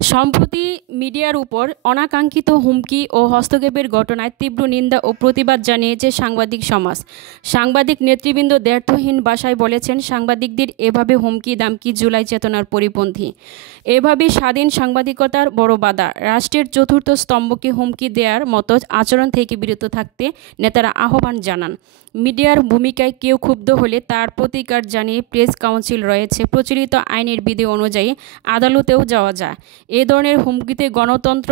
সম্প্রতি মিডিয়ার উপর অনাকাঙ্ক্ষিত হুমকি ও হস্তক্ষেপের ঘটনায় তীব্র নিন্দা ও প্রতিবাদ জানিয়েছে সাংবাদিক সমাজ। সাংবাদিক নেতৃবৃন্দ দ্ব্যর্থহীন ভাষায় বলেছেন, সাংবাদিকদের এভাবে হুমকি দামকি জুলাই চেতনার পরিপন্থী। এভাবে স্বাধীন সাংবাদিকতার বড় বাধা। রাষ্ট্রের চতুর্থ স্তম্ভকে হুমকি দেওয়ার মতো আচরণ থেকে বিরত থাকতে নেতারা আহ্বান জানান। মিডিয়ার ভূমিকায় কেউ ক্ষুব্ধ হলে তার প্রতিকার জানিয়ে প্রেস কাউন্সিল রয়েছে। প্রচলিত আইনের বিধি অনুযায়ী আদালতেও যাওয়া যায়। এ ধরনের হুমকিতে গণতন্ত্র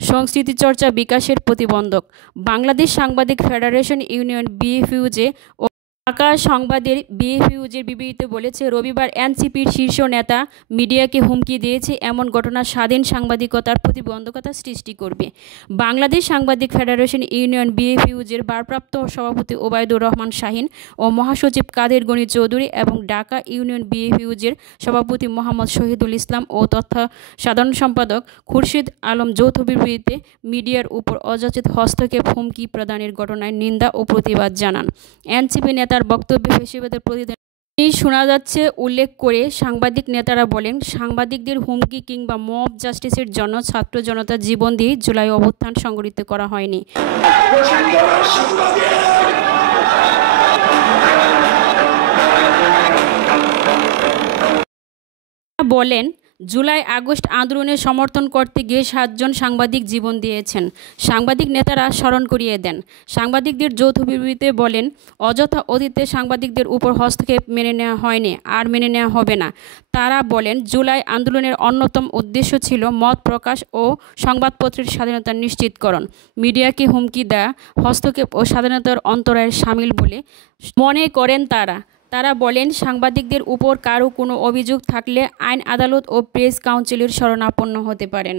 সংস্কৃতি চর্চা বিকাশের প্রতিবন্ধক। বাংলাদেশ সাংবাদিক ফেডারেশন ইউনিয়ন বিএফইউজে ও ঢাকা সংবাদের বিএফইউজের বিবৃতিতে বলেছে, রবিবার এনসিপির শীর্ষ নেতা মিডিয়াকে হুমকি দিয়েছে এমন ঘটনা স্বাধীন সাংবাদিকতার প্রতিবন্ধকতা সৃষ্টি করবে। বাংলাদেশ সাংবাদিক ফেডারেশন ইউনিয়ন বিএফইউজের ভারপ্রাপ্ত সভাপতি ওবায়দুর রহমান শাহীন ও মহাসচিব কাদের গনি চৌধুরী এবং ঢাকা ইউনিয়ন বিএফইউজের সভাপতি মোহাম্মদ শহীদুল ইসলাম ও তথ্য সাধারণ সম্পাদক খুরশিদ আলম যৌথ বিবৃতিতে মিডিয়ার উপর অযাচিত হস্তক্ষেপ হুমকি প্রদানের ঘটনায় নিন্দা ও প্রতিবাদ জানান। এনসিপি নেতার বক্তব্যে ফেসিবাদের প্রতিদিন শোনা যাচ্ছে উল্লেখ করে সাংবাদিক নেতারা বলেন, সাংবাদিকদের হুমকি কিংবা মব জাস্টিসের জন্য ছাত্র জনতার জীবন দিয়ে জুলাই অভ্যুত্থান সংগঠিত করা হয়নি। বলেন, জুলাই আগস্ট আন্দোলনের সমর্থন করতে গিয়ে 7 জন সাংবাদিক জীবন দিয়েছেন। সাংবাদিক নেতারা স্মরণ করিয়ে দেন। সাংবাদিকদের যৌথ বিবৃতিতে বলেন, অযথা অতীতে সাংবাদিকদের উপর হস্তক্ষেপ মেনে নেওয়া হয়নি, আর মেনে নেওয়া হবে না। তারা বলেন, জুলাই আন্দোলনের অন্যতম উদ্দেশ্য ছিল মত প্রকাশ ও সংবাদপত্রের স্বাধীনতা নিশ্চিতকরণ। মিডিয়াকে হুমকি দেওয়া হস্তক্ষেপ ও স্বাধীনতার অন্তরায়ের শামিল বলে মনে করেন তারা। তারা বলেন, সাংবাদিকদের উপর কারো কোনো অভিযোগ থাকলে আইন আদালত ও প্রেস কাউন্সিলের শরণাপন্ন হতে পারেন।